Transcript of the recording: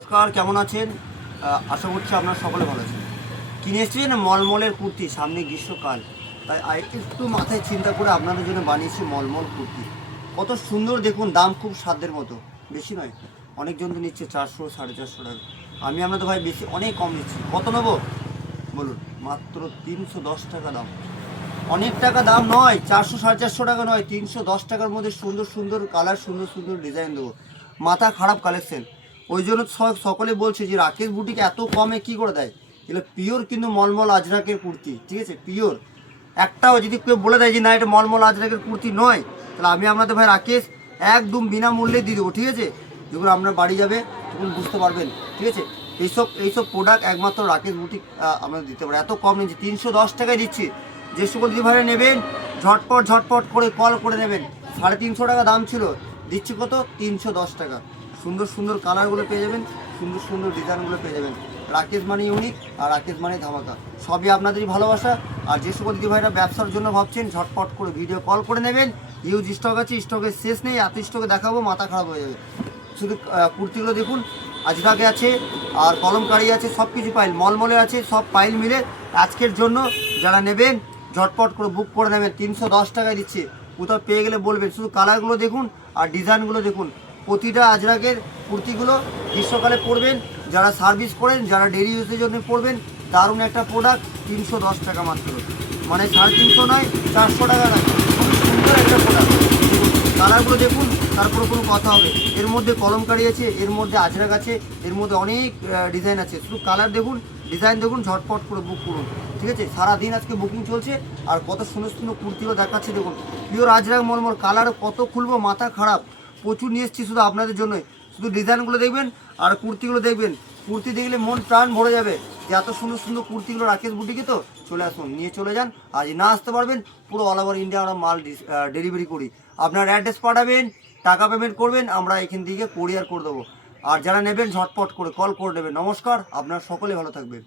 নমস্কার, কেমন আছেন? আশা করছি আপনারা সকলে ভালো আছেন। কিনে এসেছি না মলমলের কুর্তি, সামনে গ্রীষ্মকাল, তাই একটু মাথায় চিন্তা করে আপনাদের জন্য বানিয়েছি মলমল কুর্তি। কত সুন্দর দেখুন, দাম খুব সাধ্যের মতো, বেশি নয়। অনেকজন তো নিচ্ছে 400 450 টাকা। আমি আপনাদের ভাই বেশি অনেক কম নিচ্ছি। কত নেবো বলুন? মাত্র 310 টাকা দাম। অনেক টাকা দাম নয়, 400 450 টাকা নয়, 310 টাকার মধ্যে সুন্দর সুন্দর কালার, সুন্দর সুন্দর ডিজাইন দেবো। মাথা খারাপ কালেকশন। ওই জন্য সকলে বলছে যে রাকেশ বুটিক এত কমে কি করে দেয়। এগুলো পিওর কিন্তু মলমল আজরাকের কুর্তি, ঠিক আছে? পিওর। একটাও যদি কেউ বলে দেয় যে না এটা মলমল আজরাকের কুর্তি নয়, তাহলে আমি আপনাদের ভাই রাকেশ একদম বিনামূল্যে দিয়ে দেবো, ঠিক আছে? যখন আপনার বাড়ি যাবে তখন বুঝতে পারবেন, ঠিক আছে? এইসব প্রোডাক্ট একমাত্র রাকেশ বুটিক আমরা দিতে পারি। এত কম নিচ্ছি, 310 টাকায় দিচ্ছি। যে সকল দিদিভাইরা নেবেন ঝটপট ঝটপট করে কল করে নেবেন। 350 টাকা দাম ছিল, দিচ্ছি কত? 310 টাকা। সুন্দর সুন্দর কালারগুলো পেয়ে যাবেন, সুন্দর সুন্দর ডিজাইনগুলো পেয়ে যাবেন। রাকেশ মানে ইউনিক, আর রাকেশ মানে ধামাকা, সবই আপনাদেরই ভালোবাসা। আর যে সকল দিদিভাইরা ব্যবসার জন্য ভাবছেন, ঝটপট করে ভিডিও কল করে নেবেন। ইউজ স্টক আছে, স্টকের শেষ নেই, এত স্টকে দেখাবো মাথা খারাপ হয়ে যাবে। শুধু কুর্তিগুলো দেখুন, আজরাকে আছে আর কলমকারি আছে, সব কিছু পাইল মলমলে আছে, সব পাইল মিলে আজকের জন্য যারা নেবেন ঝটপট করে বুক করে নেবেন। 310 টাকায় দিচ্ছে, কোথাও পেয়ে গেলে বলবেন। শুধু কালারগুলো দেখুন আর ডিজাইনগুলো দেখুন। প্রতিটা আজরাকের কুর্তিগুলো গ্রীষ্মকালে পরবেন, যারা সার্ভিস করেন, যারা ডেলি ইউজের জন্য পরবেন, দারুণ একটা প্রোডাক্ট। 310 টাকা মাত্র, মানে 350 নয়, 400 টাকা নয়, খুবই সুন্দর একটা প্রোডাক্ট। কালারগুলো দেখুন, তারপরে কোনো কথা হবে। এর মধ্যে কলমকারি আছে, এর মধ্যে আজরাক আছে, এর মধ্যে অনেক ডিজাইন আছে। শুধু কালার দেখুন, ডিজাইন দেখুন, ঝটপট করে বুক করুন, ঠিক আছে? সারাদিন আজকে বুকিং চলছে। আর কত সুন্দর সুন্দর কুর্তিও দেখাচ্ছে দেখুন, পিওর আজরাক মলমল। কালার কত খুলবো, মাথা খারাপ। প্রচুর নিয়ে এসেছি শুধু আপনাদের জন্যই। শুধু ডিজাইনগুলো দেখবেন আর কুর্তিগুলো দেখবেন, কুর্তি দেখলে মন প্রাণ ভরে যাবে যে এত সুন্দর সুন্দর কুর্তিগুলো রাকেশ বুটিকে। তো চলে আসুন, নিয়ে চলে যান। আজ না আসতে পারবেন, পুরো অল ওভার ইন্ডিয়া আমরা মাল ডেলিভারি করি। আপনার অ্যাড্রেস পাঠাবেন, টাকা পেমেন্ট করবেন, আমরা এখান থেকে কোরিয়ার করে দেবো। আর যারা নেবেন ঝটপট করে কল করে নেবেন। নমস্কার, আপনার সকলে ভালো থাকবেন।